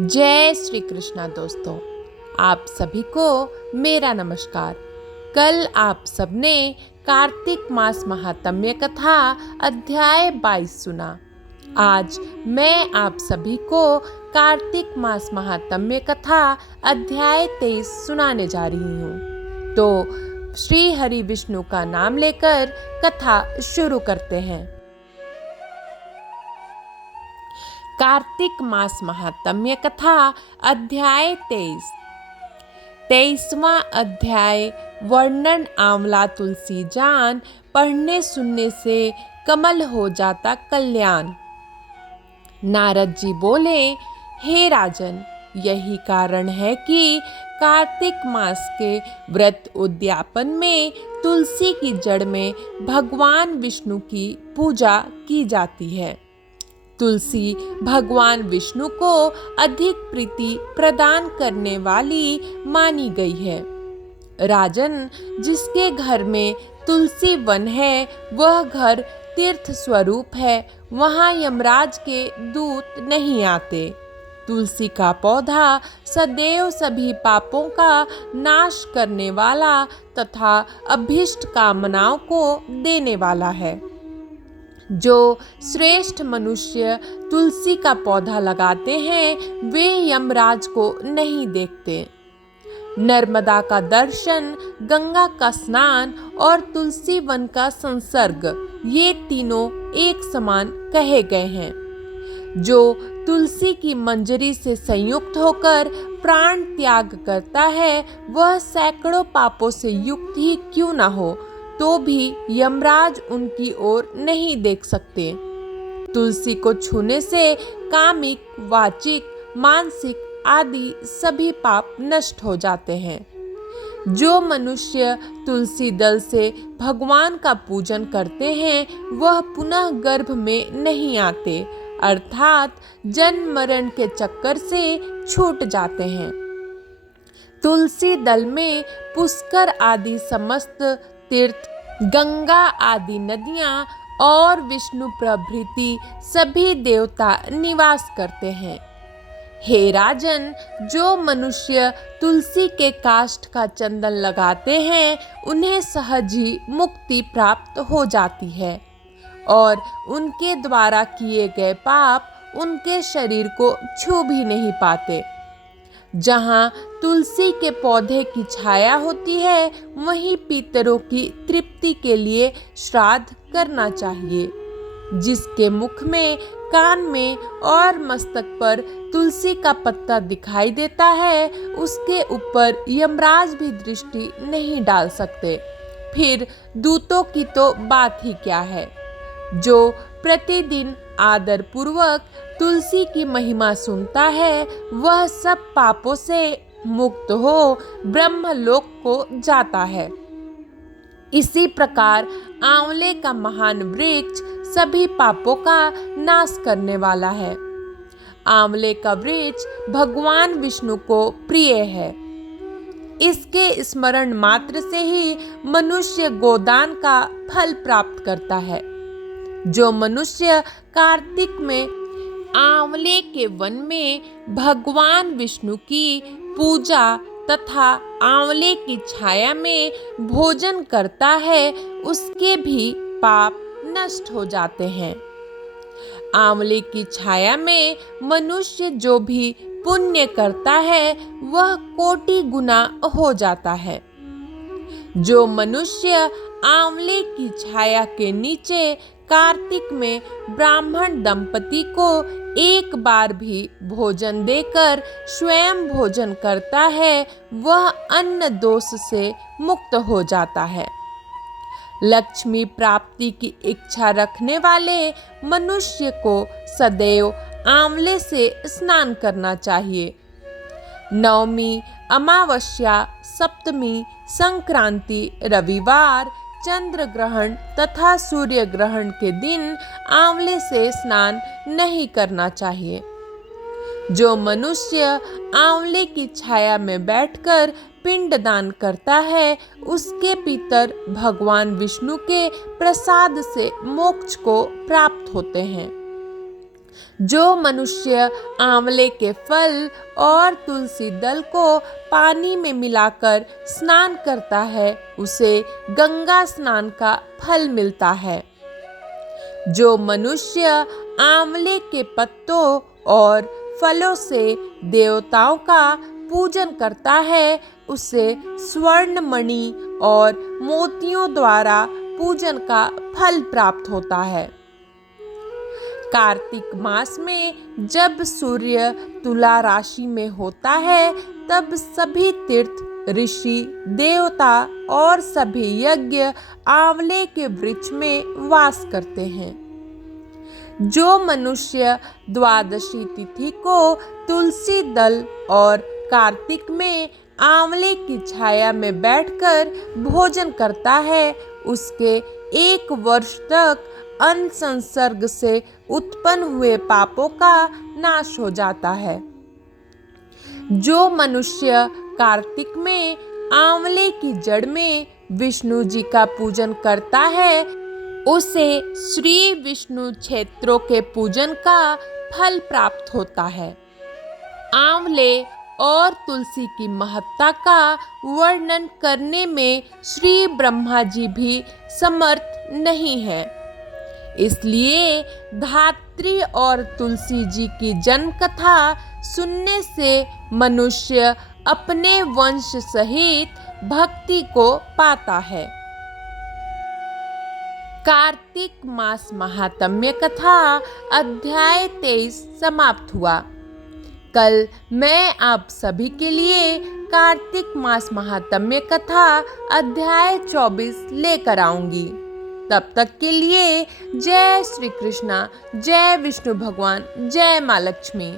जय श्री कृष्णा दोस्तों, आप सभी को मेरा नमस्कार। कल आप सबने कार्तिक मास महात्म्य कथा अध्याय 22 सुना। आज मैं आप सभी को कार्तिक मास महात्म्य कथा अध्याय 23 सुनाने जा रही हूँ। तो श्री हरि विष्णु का नाम लेकर कथा शुरू करते हैं। कार्तिक मास महात्म्य कथा अध्याय 23वां अध्याय वर्णन। आंवला तुलसी जान, पढ़ने सुनने से कमल हो जाता कल्याण। नारद जी बोले, हे राजन, यही कारण है कि कार्तिक मास के व्रत उद्यापन में तुलसी की जड़ में भगवान विष्णु की पूजा की जाती है। तुलसी भगवान विष्णु को अधिक प्रीति प्रदान करने वाली मानी गई है। राजन, जिसके घर में तुलसी वन है वह घर तीर्थ स्वरूप है, वहाँ यमराज के दूत नहीं आते। तुलसी का पौधा सदैव सभी पापों का नाश करने वाला तथा अभीष्ट कामनाओं को देने वाला है। जो श्रेष्ठ मनुष्य तुलसी का पौधा लगाते हैं वे यमराज को नहीं देखते। नर्मदा का दर्शन, गंगा का स्नान और तुलसी वन का संसर्ग, ये तीनों एक समान कहे गए हैं। जो तुलसी की मंजरी से संयुक्त होकर प्राण त्याग करता है वह सैकड़ों पापों से युक्त ही क्यों न हो तो भी यमराज उनकी ओर नहीं देख सकते। तुलसी को छूने से कामिक, वाचिक, मानसिक आदि सभी पाप नष्ट हो जाते हैं। जो मनुष्य तुलसी दल से भगवान का पूजन करते हैं वह पुनः गर्भ में नहीं आते, अर्थात जन्म मरण के चक्कर से छूट जाते हैं। तुलसी दल में पुष्कर आदि समस्त तीर्थ, गंगा आदि नदियाँ और विष्णु प्रभृति सभी देवता निवास करते हैं। हे राजन, जो मनुष्य तुलसी के काष्ठ का चंदन लगाते हैं उन्हें सहज ही मुक्ति प्राप्त हो जाती है और उनके द्वारा किए गए पाप उनके शरीर को छू भी नहीं पाते। जहाँ तुलसी के पौधे की छाया होती है वहीं पितरों की तृप्ति के लिए श्राद्ध करना चाहिए। जिसके मुख में, कान में और मस्तक पर तुलसी का पत्ता दिखाई देता है उसके ऊपर यमराज भी दृष्टि नहीं डाल सकते, फिर दूतों की तो बात ही क्या है। जो प्रतिदिन आदर पूर्वक तुलसी की महिमा सुनता है वह सब पापों से मुक्त हो ब्रह्मलोक को जाता है। इसी प्रकार आंवले का महान वृक्ष सभी पापों का नाश करने वाला है। आंवले का वृक्ष भगवान विष्णु को प्रिय है। इसके स्मरण मात्र से ही मनुष्य गोदान का फल प्राप्त करता है। जो मनुष्य कार्तिक में आंवले के वन में भगवान विष्णु की पूजा तथा आंवले की छाया में भोजन करता है उसके भी पाप नष्ट हो जाते हैं। आंवले की छाया में मनुष्य जो भी पुण्य करता है वह कोटि गुना हो जाता है। जो मनुष्य आंवले की छाया के नीचे कार्तिक में ब्राह्मण दंपति को एक बार भी भोजन देकर स्वयं भोजन करता है वह अन्न दोष से मुक्त हो जाता है। लक्ष्मी प्राप्ति की इच्छा रखने वाले मनुष्य को सदैव आंवले से स्नान करना चाहिए। नवमी, अमावस्या, सप्तमी, संक्रांति, रविवार, चंद्र ग्रहण तथा सूर्य ग्रहण के दिन आंवले से स्नान नहीं करना चाहिए। जो मनुष्य आंवले की छाया में बैठकर पिंडदान करता है उसके पितर भगवान विष्णु के प्रसाद से मोक्ष को प्राप्त होते हैं। जो मनुष्य आंवले के फल और तुलसी दल को पानी में मिलाकर स्नान करता है उसे गंगा स्नान का फल मिलता है। जो मनुष्य आंवले के पत्तों और फलों से देवताओं का पूजन करता है उसे स्वर्ण मणि और मोतियों द्वारा पूजन का फल प्राप्त होता है। कार्तिक मास में जब सूर्य तुला राशि में होता है तब सभी तीर्थ, ऋषि, देवता और सभी यज्ञ आंवले के वृक्ष में वास करते हैं। जो मनुष्य द्वादशी तिथि को तुलसी दल और कार्तिक में आंवले की छाया में बैठकर भोजन करता है उसके 1 वर्ष तक अन्न संसर्ग से उत्पन्न हुए पापों का नाश हो जाता है। जो मनुष्य कार्तिक में आंवले की जड़ में विष्णु जी का पूजन करता है उसे श्री विष्णु क्षेत्रों के पूजन का फल प्राप्त होता है। आंवले और तुलसी की महत्ता का वर्णन करने में श्री ब्रह्मा जी भी समर्थ नहीं है। इसलिए धात्री और तुलसी जी की जन्म कथा सुनने से मनुष्य अपने वंश सहित भक्ति को पाता है। कार्तिक मास महात्म्य कथा अध्याय 23 समाप्त हुआ। कल मैं आप सभी के लिए कार्तिक मास महात्म्य कथा अध्याय 24 लेकर आऊंगी। तब तक के लिए जय श्री कृष्णा, जय विष्णु भगवान, जय माँ लक्ष्मी।